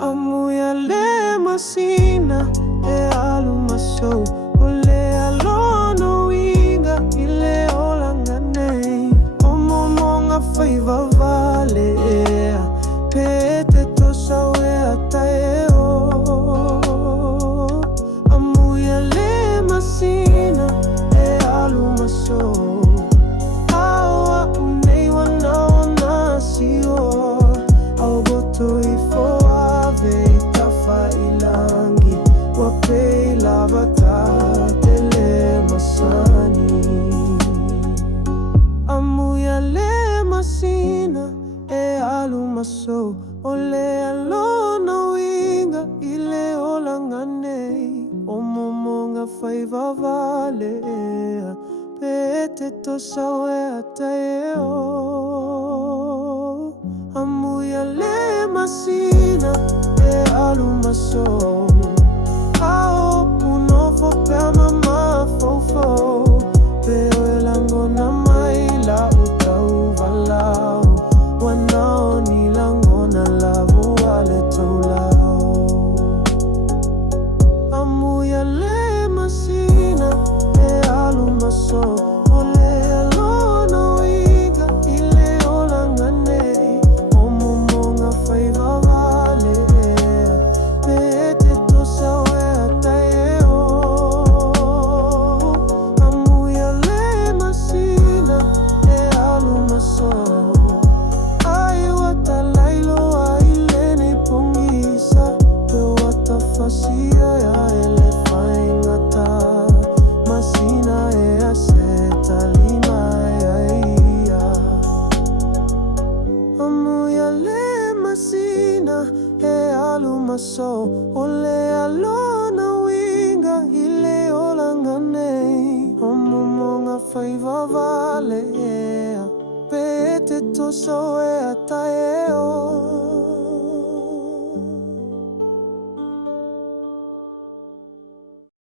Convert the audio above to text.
Amuya le masina e alumaso ole alono winga ile olangane omomonga faiva vale pete tosawe ataeo. Amuya le masina e alumaso awa unei wanaona sio au boto ifo itafa ilangi wape lavata tele masani. Amuya le masina e alumaso ole alona winga ile olangane omomonga faiva vale pete tosawe ataeo. Amuya le masina e alumaso ao unofo pea mama fofo peo elango na maila utau valao wanao nilango na lavu wale toulao. Amuya le masina e alumaso ole alona winga ile olangane omomonga faiva vale pete tosawe ataeo. Amuya le masina e alumaso ai watalailo ailene pongisa pe watafasia ya elefaingata masina e aseta lima ya iya. Amuya le masina e alumaso ole alona winga ile olangane omomonga faiva vale pete tosawe ataeo.